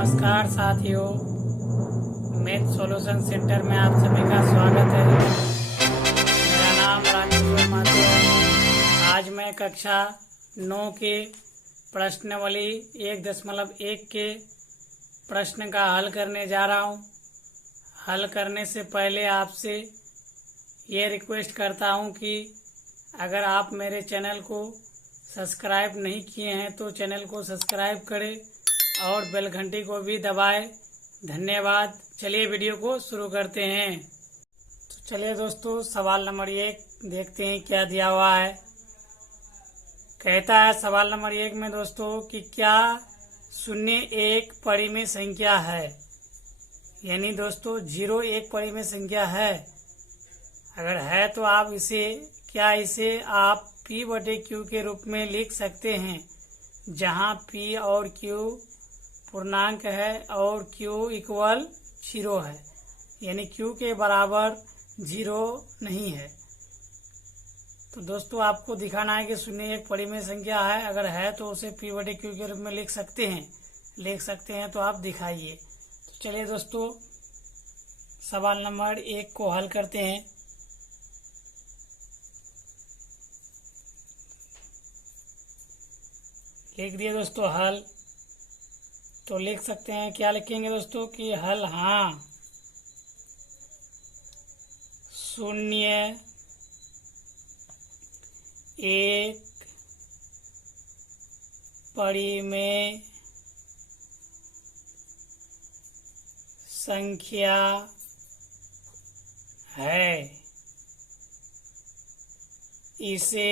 नमस्कार साथियों, math solution centre में आप सभी का स्वागत है। मेरा नाम राकेश माथुर है। आज मैं कक्षा 9 के प्रश्नावली 1.1 के प्रश्न का हल करने जा रहा हूं। हल करने से पहले आपसे ये रिक्वेस्ट करता हूं कि अगर आप मेरे चैनल को सब्सक्राइब नहीं किए हैं तो चैनल को सब्सक्राइब करें और बेल घंटी को भी दबाएं। धन्यवाद। चलिए वीडियो को शुरू करते हैं। तो चलिए दोस्तों, सवाल नंबर 1 देखते हैं क्या दिया हुआ है। कहता है सवाल नंबर 1 में दोस्तों कि क्या 0 एक परिमेय संख्या है, यानी दोस्तों 0 एक परिमेय संख्या है। अगर है तो आप इसे आप p/q के रूप में लिख सकते हैं, जहां p और q पूर्णांक है और q इक्वल 0 है, यानी q के बराबर 0 नहीं है। तो दोस्तों आपको दिखाना है कि 0 एक परिमेय संख्या है। अगर है तो उसे p/q के रूप में लिख सकते हैं तो आप दिखाइए। तो चलिए दोस्तों, सवाल नंबर 1 को हल करते हैं। लिख दिए दोस्तों हल। तो लिख सकते हैं, क्या लिखेंगे दोस्तों कि हल 0 एक परिमेय संख्या है। इसे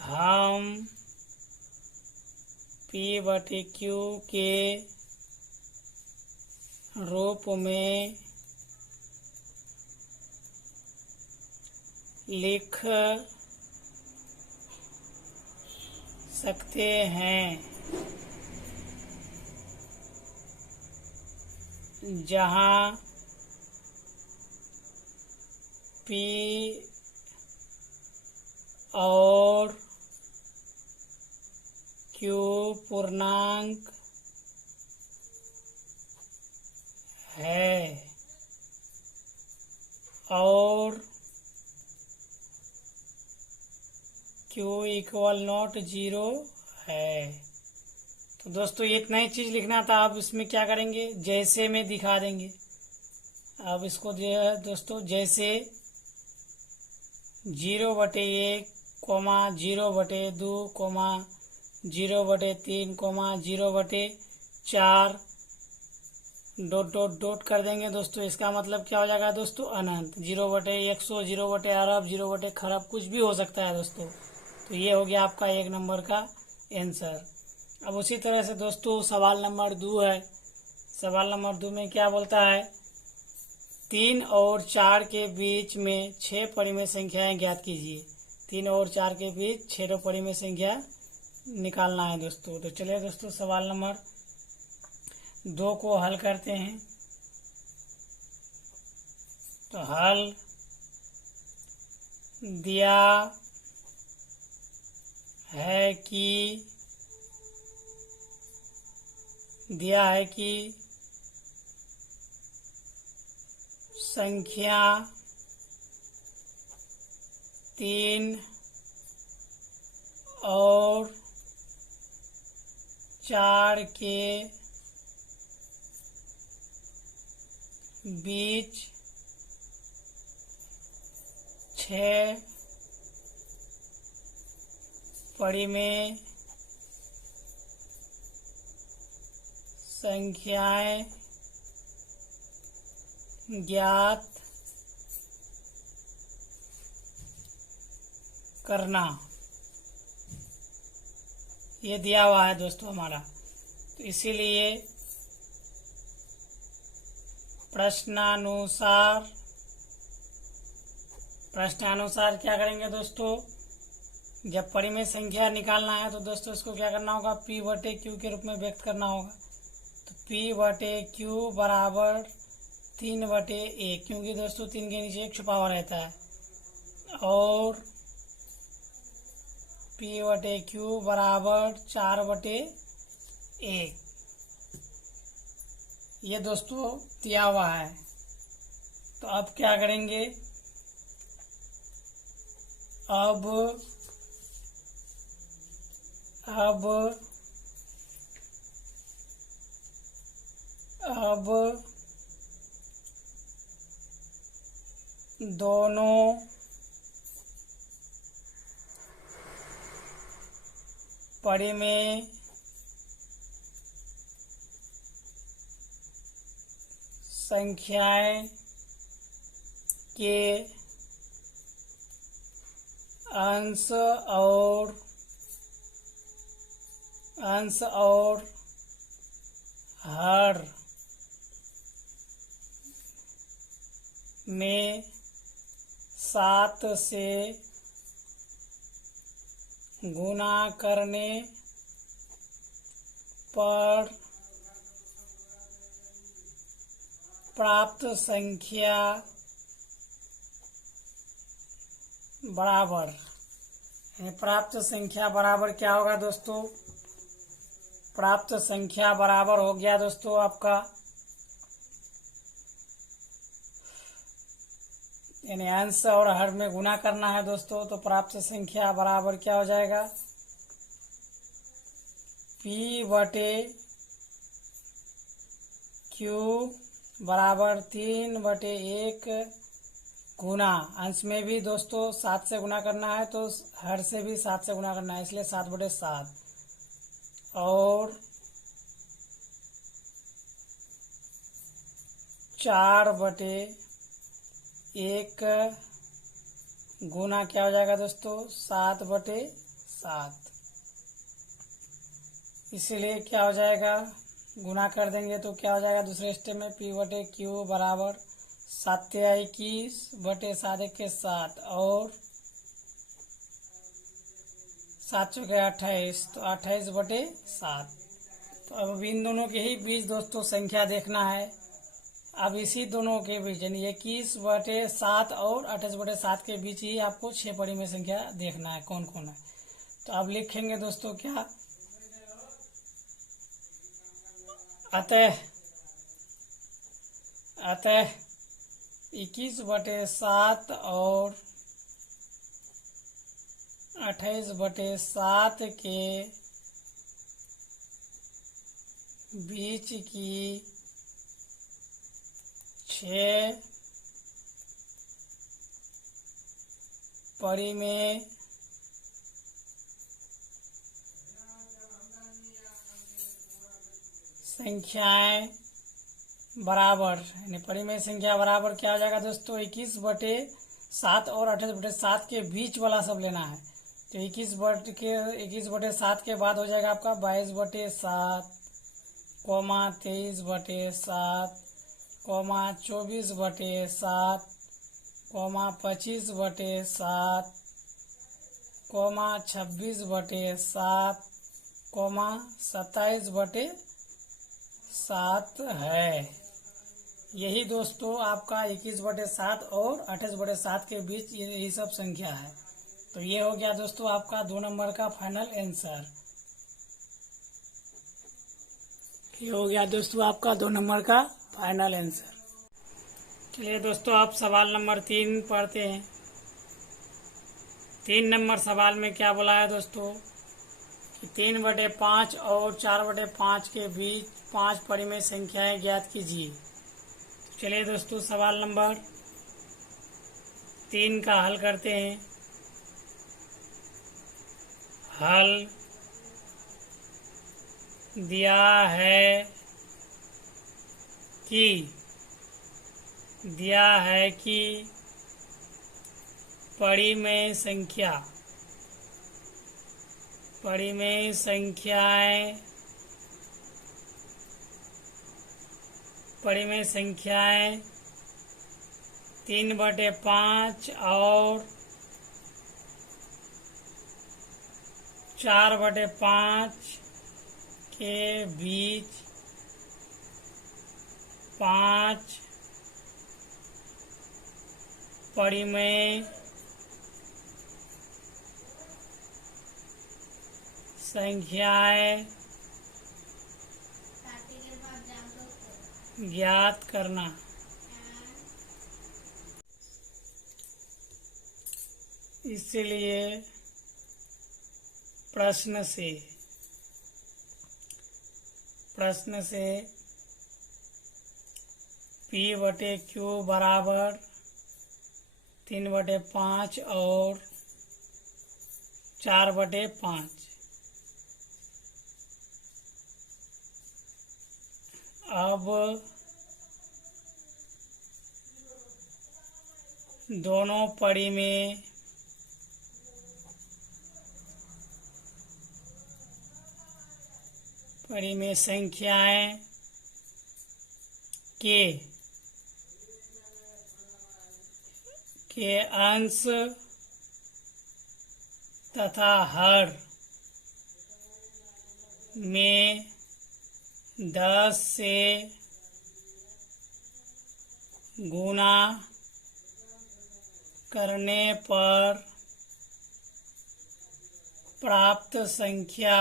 हम p/q के रूप में लिख सकते हैं, जहां p और q पूर्णांक है और q इक्वल नॉट 0 है। तो दोस्तों एक नई चीज लिखना था, आप इसमें क्या करेंगे, जैसे में दिखा देंगे। अब इसको दोस्तों जैसे 0/1, 0/2, 0/3, 0/4 डॉट कर देंगे दोस्तों। इसका मतलब क्या हो जाएगा दोस्तों, अनंत। 0/100, 0/अरब, 0/खरब, कुछ भी हो सकता है दोस्तों। तो ये हो गया आपका 1 नंबर का आंसर। अब उसी तरह से दोस्तों सवाल नंबर 2 है। सवाल नंबर 2 में क्या बोलता है, 3 और 4 के बीच में 6 परिमेय संख्याएं ज्ञात कीजिए। 3 और 4 के बीच 6 परिमेय संख्या निकालना है दोस्तों। तो चलिए दोस्तों सवाल नंबर 2 को हल करते हैं। तो हल दिया है कि संख्या 3 और 4 के बीच 6 परिमेय संख्याएं ज्ञात करना, ये दिया हुआ है दोस्तों हमारा। तो इसीलिए प्रश्नानुसार क्या करेंगे दोस्तों, जब परिमेय संख्या निकालना है तो दोस्तों इसको क्या करना होगा, p/q के रूप में व्यक्त करना होगा। तो p/q बराबर 3/1, क्योंकि दोस्तों 3 के नीचे 1 छुपा हुआ रहता है, और p/q बराबर 4/1। ये दोस्तों दिया हुआ है। तो अब क्या करेंगे, अब दोनों परिमेय संख्याएं के अंश और हर में 7 से गुणा करने पर प्राप्त संख्या बराबर, प्राप्त संख्या बराबर क्या होगा दोस्तों, प्राप्त संख्या बराबर हो गया दोस्तों आपका, यानी अंश और हर में गुणा करना है दोस्तों। तो प्राप्त संख्या बराबर क्या हो जाएगा, P/Q बराबर 3/1 गुना, अंश में भी दोस्तों 7 से गुना करना है तो हर से भी 7 से गुना करना है, इसलिए 7/7 और 4/1 गुना क्या हो जाएगा दोस्तों, 7/7। इसीलिए क्या हो जाएगा, गुना कर देंगे तो क्या हो जाएगा दूसरे स्टेप में, P/Q बराबर 7/21/7 और 7×4 = 28, तो 28/7। तो अब इन दोनों के ही बीच दोस्तों संख्या देखना है। अब इसी दोनों के बीच यानी 21/7 और 28/7 के बीच ही आपको 6 परिमेय संख्या देखना है कौन कौन है। तो अब लिखेंगे दोस्तों क्या, अतः 21/7 और 28/7 के बीच की 6 परिमेय संख्याएं बराबर, यानी परिमेय संख्या बराबर क्या हो जाएगा दोस्तों, 21/7 और 28/7 के बीच वाला सब लेना है। तो 21/7 के बाद हो जाएगा आपका 22/7, 23/7, 24/7, 25/7, 26/7, 27/7 है। यही दोस्तों आपका 21/7 और 28/7 के बीच यही सब संख्या है। तो ये हो गया दोस्तों आपका 2 नंबर का फाइनल आंसर। ये हो गया दोस्तों आपका 2 नंबर का फाइनल आंसर। चलिए दोस्तों आप सवाल नंबर 3 पढ़ते हैं। 3 नंबर सवाल में क्या बोला है दोस्तों कि 3/5 और 4/5 के बीच 5 परिमेय संख्याएं ज्ञात कीजिए। तो चलिए दोस्तों सवाल नंबर 3 का हल करते हैं। हल दिया है कि परिमेय संख्याएं 3/5 और 4/5 के बीच 5 परिमेय संख्याएं ज्ञात करना। इसलिए प्रश्न से P/Q बराबर 3/5 और 4/5। अब दोनों पड़ी में संख्याएं के अंश तथा हर में 10 से गुणा करने पर प्राप्त संख्या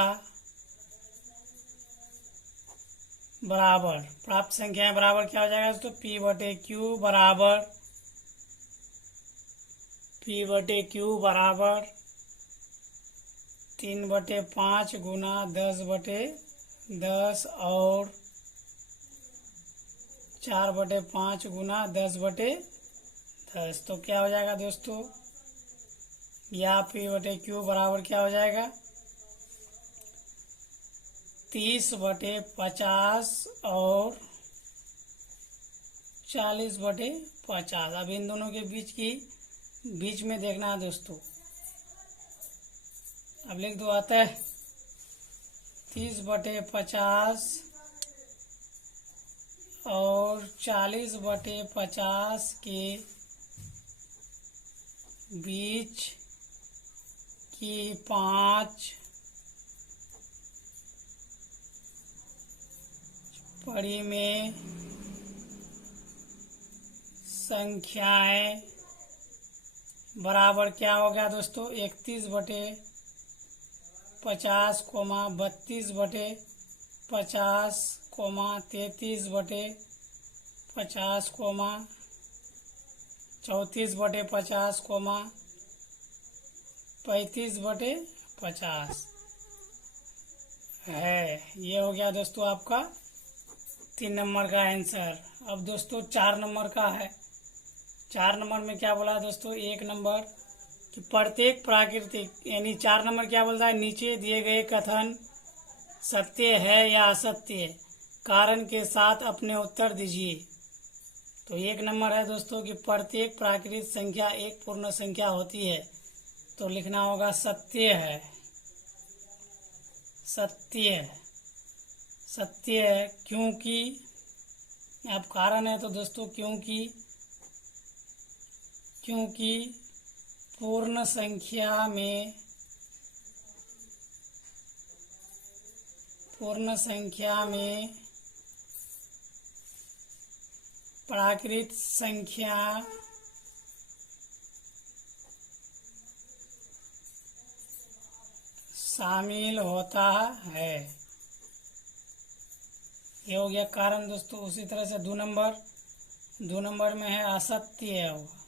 बराबर क्या हो जाएगा? तो P/Q बराबर 3/5 गुना 10/10 और 4/5 गुना 10/10। तो क्या हो जाएगा दोस्तों? या P/Q बराबर क्या हो जाएगा? 30/50 और 40/50। अब इन दोनों के बीच में देखना है दोस्तों। अब लिख दो, आता है 30/50 और 40/50 के बीच की 5 पड़ी में संख्याएं बराबर क्या हो गया दोस्तों? 31/50, 32/50, 33/50, 34/50, 35/50 है। ये हो गया दोस्तों आपका 3 नंबर का आंसर। अब दोस्तों 4 नंबर का है। 4 नंबर में क्या बोला दोस्तों? 1 नंबर कि प्रत्येक प्राकृतिक, यानी 4 नंबर क्या बोलता है? नीचे दिए गए कथन सत्य है या असत्य, कारण के साथ अपने उत्तर दीजिए। तो 1 नंबर है दोस्तों कि प्रत्येक प्राकृतिक संख्या एक पूर्ण संख्या होती है। तो लिखना होगा सत्य है। क्योंकि अब कारण है तो दोस्तों क्योंकि पूर्ण संख्या में प्राकृत संख्या शामिल होता है। ये हो गया कारण दोस्तों। उसी तरह से 2 नंबर में है असत्य होगा।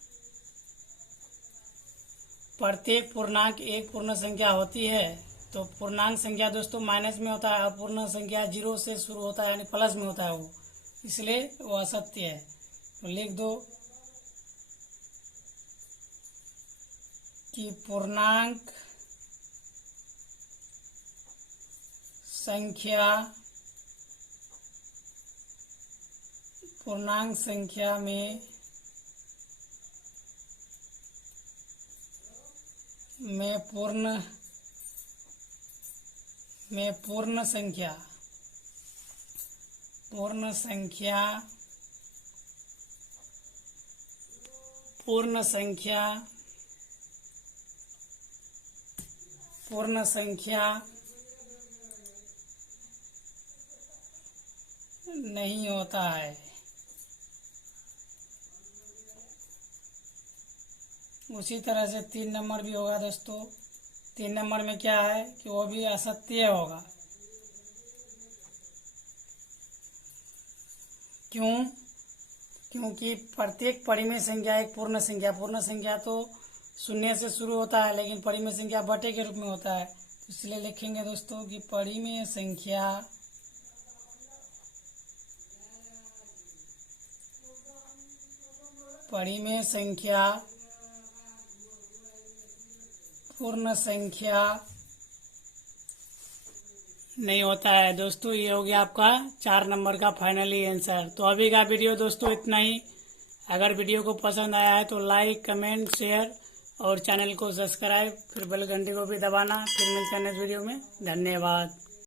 प्रत्येक पूर्णांक एक पूर्ण संख्या होती है। तो पूर्णांक संख्या दोस्तों माइनस में होता है, अपूर्ण संख्या 0 से शुरू होता है, यानी प्लस में होता है वो, इसलिए वो असत्य है। तो लिख दो कि पूर्णांक संख्या में पूर्ण संख्या नहीं होता है। उसी तरह से 3 नंबर भी होगा दोस्तों। 3 नंबर में क्या है कि वो भी असत्य होगा। क्यों? क्योंकि प्रत्येक परिमेय संख्या एक पूर्ण संख्या तो शून्य से शुरू होता है, लेकिन परिमेय संख्या बटे के रूप में होता है। तो इसलिए लिखेंगे दोस्तों कि परिमेय संख्या पूर्ण संख्या नहीं होता है। दोस्तों ये हो गया आपका 4 नंबर का फाइनली आंसर। तो अभी का वीडियो दोस्तों इतना ही। अगर वीडियो को पसंद आया है तो लाइक, कमेंट, शेयर और चैनल को सब्सक्राइब, फिर बेल घंटी को भी दबाना। फिर मिलते हैं नेक्स्ट वीडियो में। धन्यवाद।